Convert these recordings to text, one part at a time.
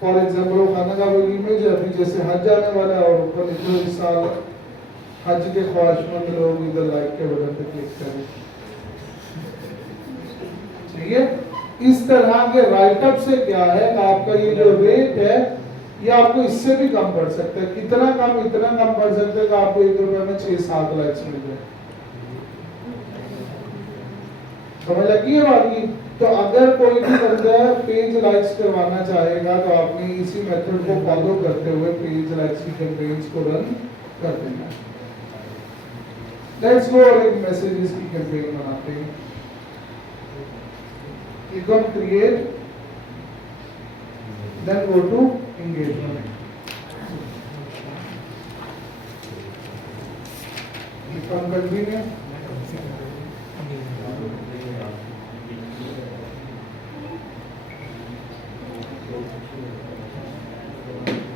For example वो खाना का कोई इमेज है, अभी जैसे हज जाने वाला है और ऊपर लिखो इस साल हज के ख्वाहिशमंद लोग इधर लाइक के बटन पे क्लिक करें। ठीक है, इस तरह के राइटअप से क्या है आपका ये जो रेट है ये आपको इससे भी कम पड़ सकता है। कितना कम? इतना कम पड़ सकता है कि आपको 1 रुपए में 6-7 लाइक्स मिल जाए। समझ लगी है बात की? तो अगर कोई भी बंदा पेज लाइक्स करवाना चाहेगा तो आपने इसी मेथड को फॉलो करते हुए पेज लाइक्स की कैंपेन्स को रन कर देना। लेट्स गो और एक मैसेजेस की कैंपेन बनाते हैं। Click on create, then go to engagement. Click on continue.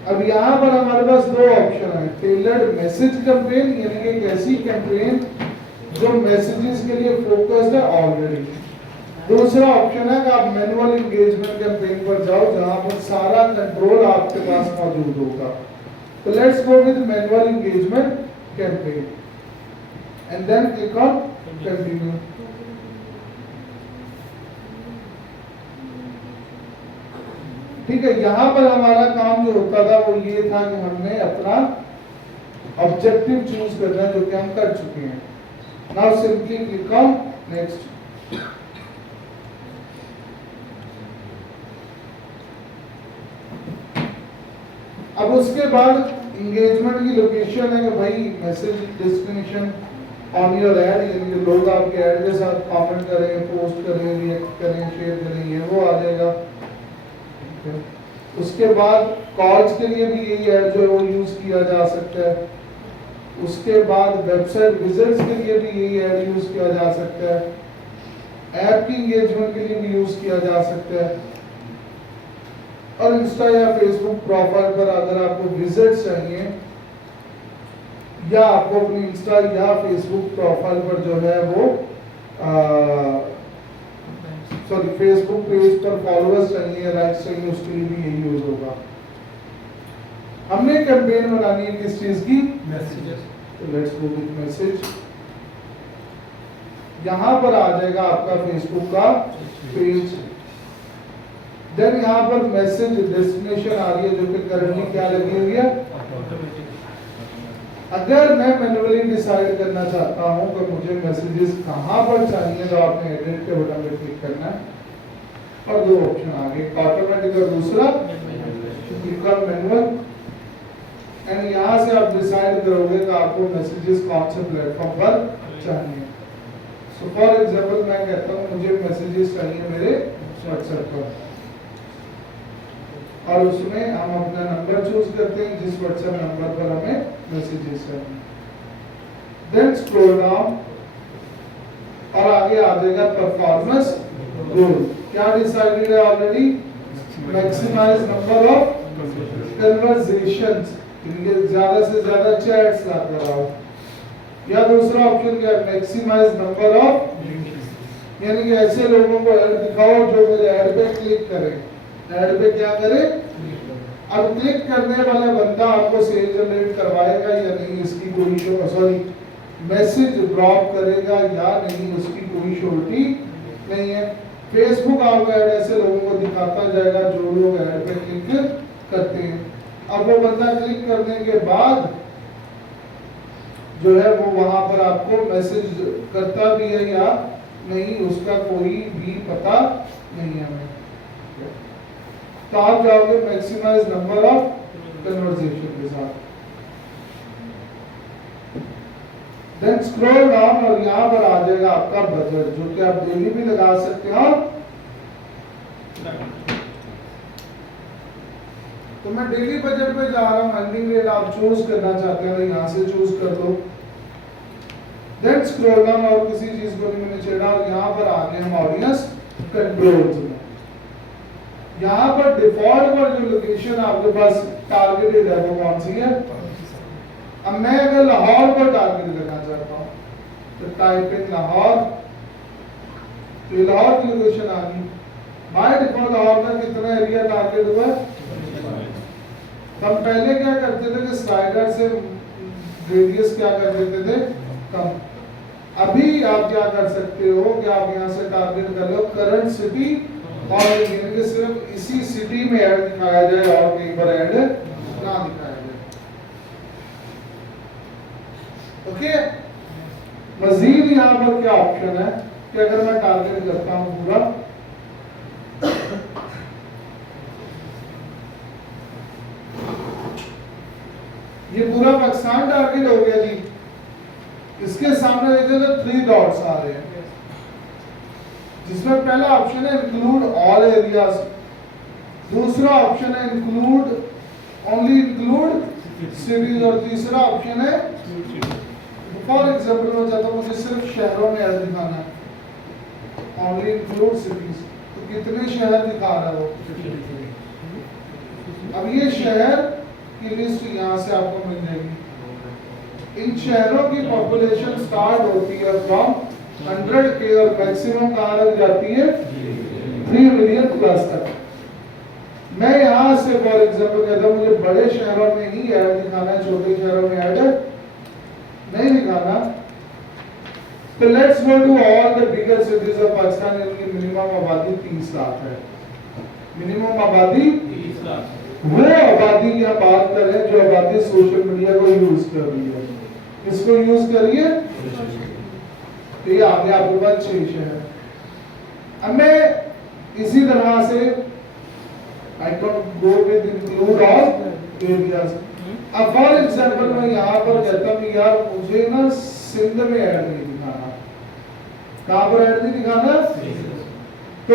अब यहाँ पर हमारे पास दो ऑप्शन है, टेलर्ड मैसेज कैंपेन यानी कि एक ऐसी कैंपेन जो मैसेजेस के लिए फोकस्ड है ऑलरेडी। दूसरा ऑप्शन है कि आप मैनुअल एंगेजमेंट कैंपेन पर जाओ जहां पर सारा कंट्रोल आपके पास मौजूद होगा। तो let's go with manual engagement campaign and then click on continue. ठीक है, यहाँ पर हमारा काम जो होता था वो ये था कि हमने अपना ऑब्जेक्टिव चूज करना है जो कि हम कर चुके हैं। Now simply click on next. अब उसके बाद एंगेजमेंट की लोकेशन है कि भाई message destination on your add, यानी जो लोग आपके ऐड के साथ कमेंट करें, पोस्ट करें, रिएक्ट करें, शेयर करें, ये वो आ जाएगा। उसके बाद कॉल्स के लिए भी यही ऐड जो है वो यूज किया जा सकता है। उसके बाद वेबसाइट विजिट्स के लिए भी यही ऐड यूज किया जा सकता है। ऐप की एंगेजमेंट के लिए भी यूज किया जा सकता है। और इंस्टा या फेसबुक प्रोफाइल पर अगर आपको विजिट चाहिए या आपको अपनी इंस्टा या फेसबुक प्रोफाइल पर जो है वो फेसबुक पेज पर फॉलोअर्स चाहिए, लाइक्स चाहिए, उसके लिए भी यही यूज होगा। हमने कैंपेन बनानी है किस चीज की? मैसेजेस। तो लेट्स गो विद मैसेज। यहां पर आ जाएगा आपका फेसबुक का पेज। देन यहाँ पर मैसेज डेस्टिनेशन आ रही है जो कि करंटली क्या लगी हुई है? अगर मैं मैन्युअली डिसाइड करना चाहता हूं कि मुझे मैसेजेस कहां पर चाहिए तो आपने एडिट के बटन पे क्लिक करना है और दो ऑप्शन आ गए, ऑटोमेटिक और दूसरा क्लिक ऑन मैनुअल। एंड यहां से आप डिसाइड करोगे कि आपको मैसेजेस कौन से प्लेटफॉर्म पर चाहिए। सो फॉर एग्जांपल मैं कहता हूं मुझे मैसेजेस चाहिए मेरे व्हाट्सएप पर और उसमें हम अपना नंबर चूज करते हैं जिस व्हाट्सएप नंबर पर हमें मैसेजेस करने। देन स्क्रॉल डाउन और आगे आ जाएगा परफॉर्मेंस गोल। क्या डिसाइडेड है already? Maximize number of conversations, ज्यादा से ज्यादा चैट्स लाते रहो। या दूसरा ऑप्शन क्या है? मैक्सिमाइज नंबर ऑफ, यानी कि ऐसे लोगों को ऐड दिखाओ जो मेरे ऐड पे क्लिक करें। ऐड पे क्या करे? अब क्लिक करने वाला बंदा आपको सेल जनरेट करवाएगा या नहीं, इसकी कोई मैसेज ड्रॉप करेगा या नहीं, उसकी कोई श्योरिटी नहीं है। फेसबुक आपको ऐड ऐसे लोगों को दिखाता जाएगा जो लोग ऐड पे क्लिक करते हैं। अब वो बंदा क्लिक करने के बाद जो है वो वहां पर आपको मैसेज करता भी है या नहीं, उसका कोई भी पता नहीं है हमें। तो आप जाओगे मैक्सिमाइज नंबर ऑफ कन्वर्सेशन के साथ। देन स्क्रॉल डाउन और यहाँ पर आ जाएगा आपका बजट जो कि आप डेली भी लगा सकते हो। तो मैं डेली बजट पे जा रहा हूँ, अर्निंग रेट आप चूज करना चाहते हो तो यहाँ से चूज कर लो। देन स्क्रॉल डाउन और किसी चीज को नहीं मैंने छेड़ा और यहाँ पर आ गए हम ऑडियंस कंट्रोल्स में। यहाँ पर डिफॉल्ट पर जो लोकेशन आपके पास टारगेटेड है वो कौन सी है? अब मैं अगर लाहौर पर टारगेट करना चाहता हूँ तो टाइप इन लाहौर, तो लाहौर की लोकेशन आ गई। बाय डिफॉल्ट लाहौर का कितना एरिया टारगेट हुआ है? हम पहले क्या करते थे कि स्लाइडर से रेडियस क्या कर देते थे, कम। अभी आप क्या कर सकते हो कि आप यहाँ से टारगेट कर लो करंट सिटी, और इनके सिर्फ इसी सिटी में ऐड दिखाया जाए और कहीं पर ऐड ना दिखाया जाए। ओके, मजीद यहाँ पर क्या ऑप्शन है कि अगर मैं टारगेट करता हूँ पूरा, ये पूरा पाकिस्तान टारगेट हो गया जी। इसके सामने देखिए तो 3 डॉट्स आ रहे हैं, जिसमें पहला ऑप्शन है इंक्लूड ऑल एरियाज, दूसरा ऑप्शन है इंक्लूड ओनली इंक्लूड सिटीज, और तीसरा ऑप्शन है फॉर एग्जांपल मैं चाहता हूँ मुझे सिर्फ शहरों में ऐड दिखाना है, ओनली इंक्लूड सिटीज। तो कितने शहर दिखा रहा है वो? अब ये शहर की लिस्ट यहाँ से आपको मिल जाएगी। इन शहरों की पॉपुलेशन स्टार्ट होती है फ्रॉम 100K और मैक्सिमम कहाँ लग जाती है 3 मिलियन प्लस तक। मैं यहाँ से फॉर एग्जांपल कहता हूँ मुझे बड़े शहरों में ही ऐड दिखाना है, छोटे शहरों में ऐड नहीं दिखाना। तो let's go to all the bigger cities of Pakistan. इनकी मिनिमम आबादी 30 लाख है, मिनिमम आबादी 30 लाख। वो आबादी की बात करें जो आबादी सोशल मीडिया को यूज कर रही है, इसको यूज करिए। तो ये आगे आपके पास 6 शहर। अब मैं इसी तरह से I can go with include all areas। अब फॉर एग्जांपल मैं यहाँ पर कहता हूँ यार मुझे ना सिंध में ऐड नहीं दिखाना, कहाँ पर ऐड नहीं दिखाना, तो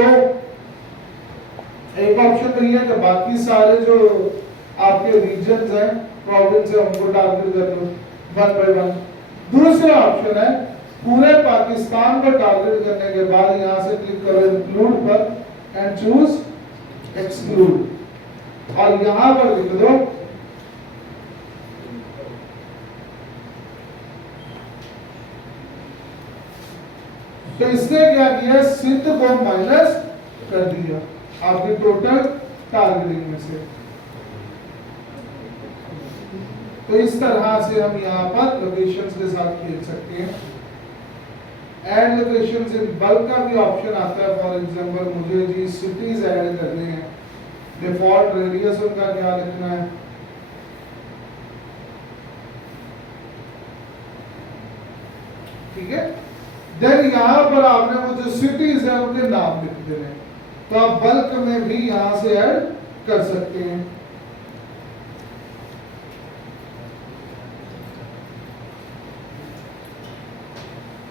एक ऑप्शन तो ये है कि बाकी सारे जो आपके रीजन्स हैं, प्रोविंस है, उनको टारगेट कर लो 1 by 1। दूसरा ऑप्शन है पूरे पाकिस्तान को टारगेट करने के बाद यहाँ से क्लिक करो इंक्लूड पर एंड चूज एक्सक्लूड, और यहां पर लिख दो तो इसने क्या किया, सिंध को माइनस कर दिया आपके टोटल टारगेटिंग में से। तो इस तरह से हम यहाँ पर लोकेशंस के साथ खेल सकते हैं। ऐड लोकेशंस इन बल्क का भी ऑप्शन आता है। फॉर एग्जांपल मुझे जी सिटीज ऐड करने हैं, डिफॉल्ट रेडियस उनका क्या लिखना है, ठीक है। देन यहाँ पर आपने वो जो सिटीज है उनके नाम लिख देने, तो आप बल्क में भी यहाँ से ऐड कर सकते हैं।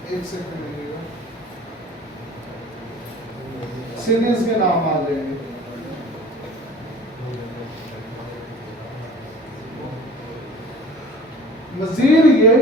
एक सेकंड लगेगा, सिटीज के नाम आ जाएंगे। मजीद ये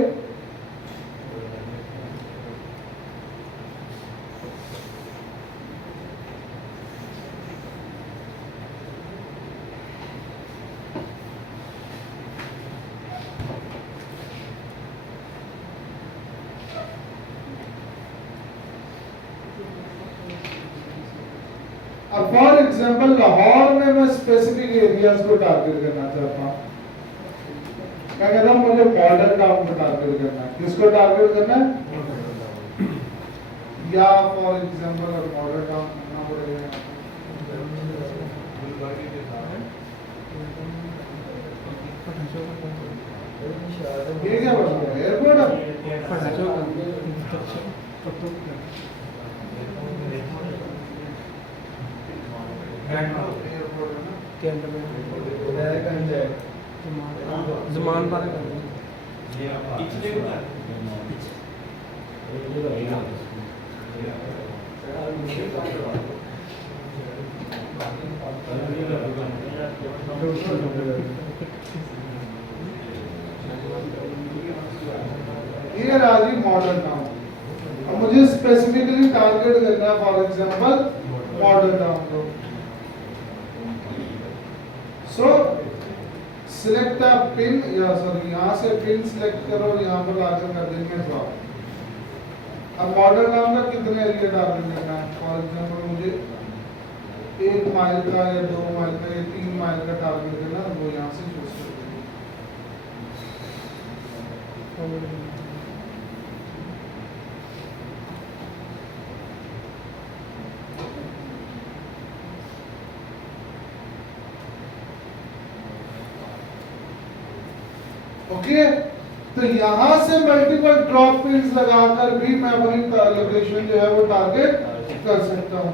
अब फॉर एग्जांपल लाहौर में मैं स्पेसिफिक एरियाज को टारगेट करना चाहता हूँ। मैं कहता हूँ मुझे मॉडल टाउन को टारगेट करना है। किसको टारगेट करना है? या फॉर एग्जांपल मॉडल टाउन करना पड़ेगा। ये क्या बन गया? एयरपोर्ट ज़मान पर ये राजी मॉडल टाउन। अब मुझे स्पेसिफिकली टारगेट करना है फॉर एग्जांपल मॉडल टाउन को। सो सिलेक्ट द पिन, या सॉरी यहाँ से पिन सिलेक्ट करो और यहाँ पर लाकर कर देंगे ड्रॉप। अब मॉडल टाउन का कितने एरिया टारगेट करना है? फॉर एग्जांपल मुझे 1 माइल का या 2 माइल का या 3 माइल का टारगेट करना है, वो यहाँ से चूज ओके, तो यहां से मल्टीपल ड्रॉप पिन्स लगाकर भी मैं वही लोकेशन जो है वो टारगेट कर सकता हूं।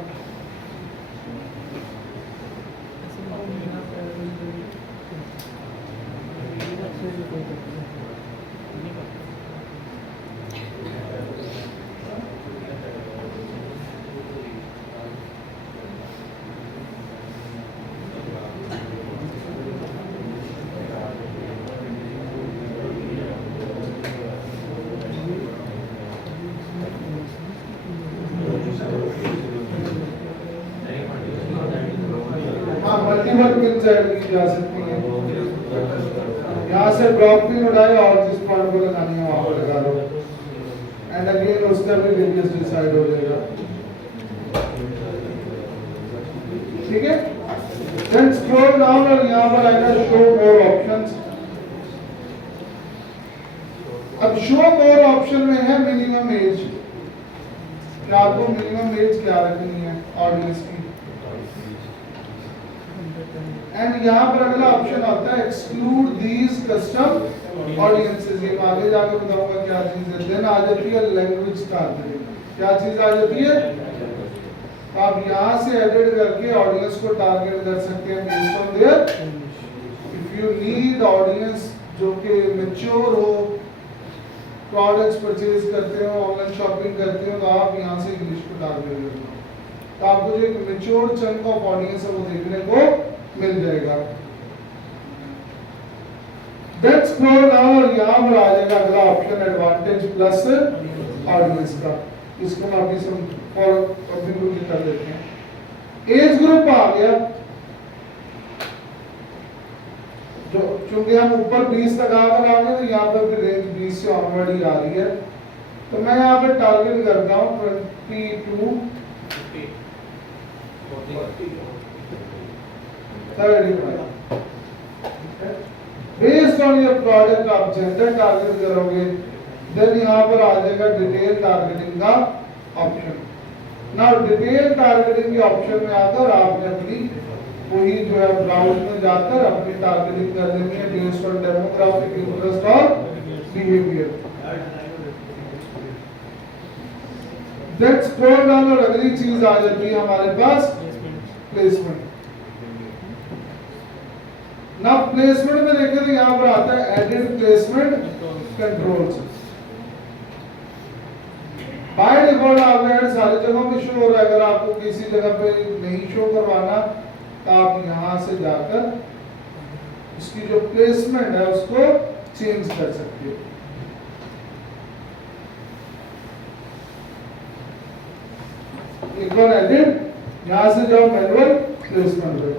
मल्टीपल पिन ऐड की जा सकती है। यहाँ से ड्रॉप पिन उठाए और जिस पॉइंट को लगानी है वहां पर लगा दो, एंड अगेन उसका भी रेडियस डिसाइड हो जाएगा। ठीक है, देन स्क्रॉल डाउन और यहाँ पर आएगा शो मोर ऑप्शंस। अब शो मोर ऑप्शन में है मिनिमम एज, कि आपको मिनिमम एज क्या रखनी है ऑडियंस की। एंड यहाँ पर अगला ऑप्शन आता है एक्सक्लूड दीज कस्टम ऑडियंसेस। ये मैं आगे जाकर बताऊंगा क्या चीज है। देन आ जाती है लैंग्वेज टारगेटिंग। क्या चीज आ जाती है? तो आप यहाँ से एडिट करके ऑडियंस को टारगेट कर सकते हैं based on their. If you need audience जो कि मैच्योर हो, प्रोडक्ट्स परचेज करते हो, ऑनलाइन शॉपिंग करते हो, तो आप यहाँ से इंग्लिश को टारगेट कर लो, तो आपको जो एक मैच्योर चंक ऑफ ऑडियंस है वो देखने को मिल जाएगा। देन स्क्रॉल डाउन और यहाँ पर आ जाएगा अगला ऑप्शन एडवांटेज प्लस ऑडियंस का। इसको हम अभी कर देते हैं। एज ग्रुप आ गया, जो चूंकि हम ऊपर 20 तक आकर आ गए तो यहाँ पर भी रेंज 20 से ऑनवर्ड ही आ रही है, तो मैं यहाँ पे टारगेट करता हूँ 22 बेस्ड ऑन योर प्रोडक्ट आप जेंडर टारगेट करोगे। देन यहाँ पर आ जाएगा डिटेल टारगेटिंग का ऑप्शन। नाउ डिटेल टारगेटिंग के ऑप्शन में आकर आपने अपनी वही जो है ब्राउज में जाकर अपनी टारगेटिंग कर देनी है बेस्ड ऑन डेमोग्राफिक इंटरेस्ट और बिहेवियर। देन स्क्रॉल डाउन और अगली चीज आ जाती है हमारे पास प्लेसमेंट। ना प्लेसमेंट में देखें तो यहाँ पर आता है edit placement controls. By default आपका ऐड सारी जगहों पे शो हो रहा है। अगर आपको किसी जगह पे नहीं शो करवाना तो आप यहाँ से जाकर इसकी जो प्लेसमेंट है उसको चेंज कर सकते हो। एक बार एडिट, यहाँ से जाओ मैनुअल प्लेसमेंट पे।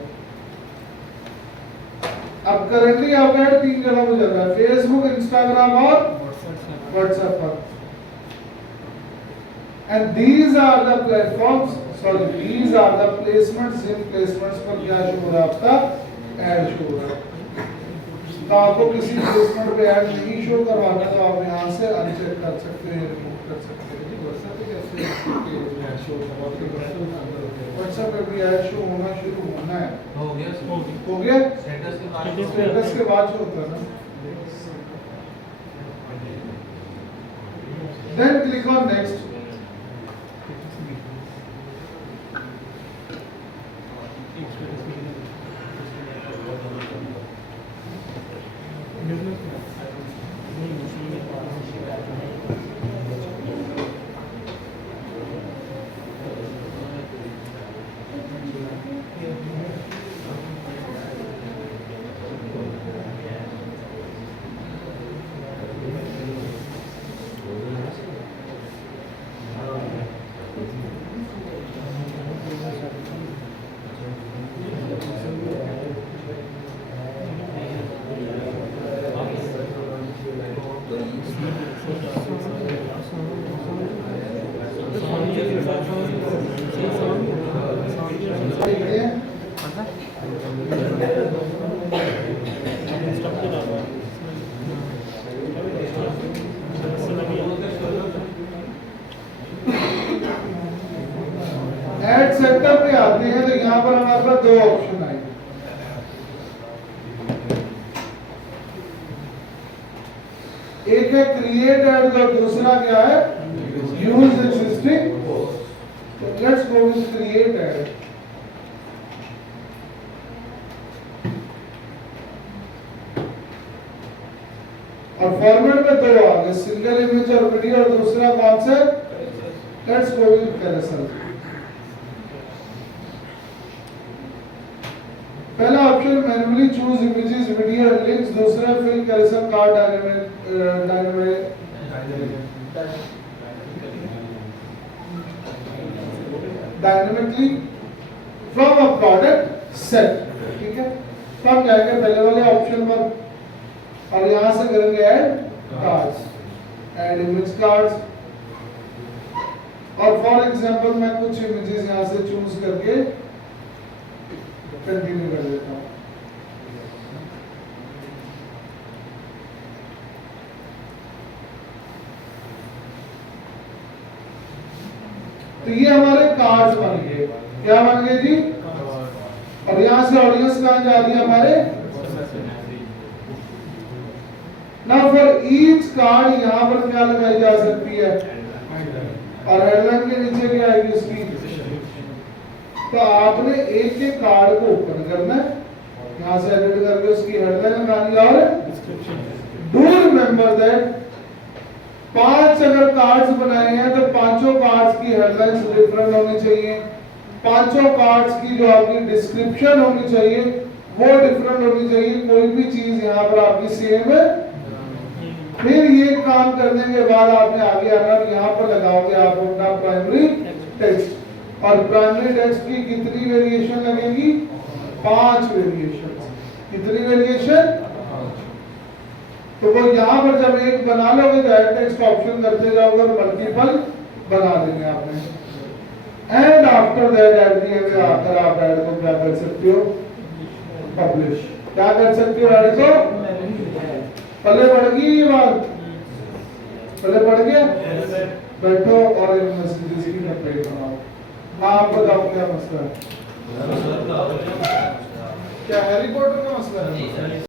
अब करंटली आपका ऐड 3 जगह पे चल रहा है, फेसबुक, इंस्टाग्राम और व्हाट्सएप पर। And these are the platforms, sorry, these are the placements। In placements पर क्या शो हो रहा है? आपका ऐड शो हो रहा है। तो आपको किसी प्लेसमेंट पे ऐड नहीं शो करवाना तो आप यहाँ से अनचेक कर सकते हैं, रिमूव कर सकते हैं। व्हाट्सएप पे भी ऐड शो होना शुरू होना है। हो गया स्टेटस के बाद शो होता है ना। Then click on next. तो यहाँ पर हमारे पास दो ऑप्शन आएंगे। एक है क्रिएट एड और दूसरा क्या है यूज एक्सिस्टिंग। तो let's go with create add. और फॉर्मेट में दो आ गए, सिंगल इमेज और वीडियो, और दूसरा कौन सा? Let's go with carousel. पहला option manually choose images video and links, दूसरा fill carousel card dynamically from a product set. ठीक है, तो हम जाएंगे पहले वाले ऑप्शन पर और यहां से करेंगे add cards, add image cards. और फॉर एग्जांपल मैं कुछ इमेजेस यहां से चूज करके कंटिन्यू कर देता हूं। तो ये हमारे कार्ड्स बन गए। क्या बन गए जी? और यहां से ऑडियंस कहां जा रही है हमारे? नाउ फॉर ईच कार्ड यहां पर क्या लगाई जा सकती है? और हेडलाइन के नीचे क्या आएगी उसकी? तो आपने एक एक कार्ड को ओपन करना है, यहां से एडिट करके उसकी हेडलाइन लगानी है। और डू रिमेंबर दैट 5 अगर कार्ड्स बनाए हैं तो पांचों कार्ड्स की हेडलाइंस डिफरेंट होनी चाहिए, पांचों कार्ड्स की जो आपकी डिस्क्रिप्शन होनी चाहिए वो डिफरेंट होनी चाहिए। कोई भी चीज यहाँ पर आपकी सेम है। फिर ये काम करने के बाद आपने आगे आना, यहाँ पर लगाओगे आप अपना प्राइमरी टेक्स्ट। और प्राइमरी टेक्स्ट की कितनी वेरिएशन लगेगी? 5 वेरिएशन। कितनी वेरिएशन? तो वो यहाँ पर जब एक बना लोगे तो ऐड टेक्स्ट ऑप्शन करते जाओगे और मल्टीपल बना देंगे आपने। And after that at the end आकर आप ऐड को क्या कर सकते हो? पब्लिश। क्या कर सकते हो ऐड को? पहले बढ़ गई ये बात? पहले बढ़ गया? बैठो और इन मैसेजेस की टेम्पलेट बनाओ। हाँ आप बताओ क्या मसला है? क्या हैरी पॉटर का मसला है?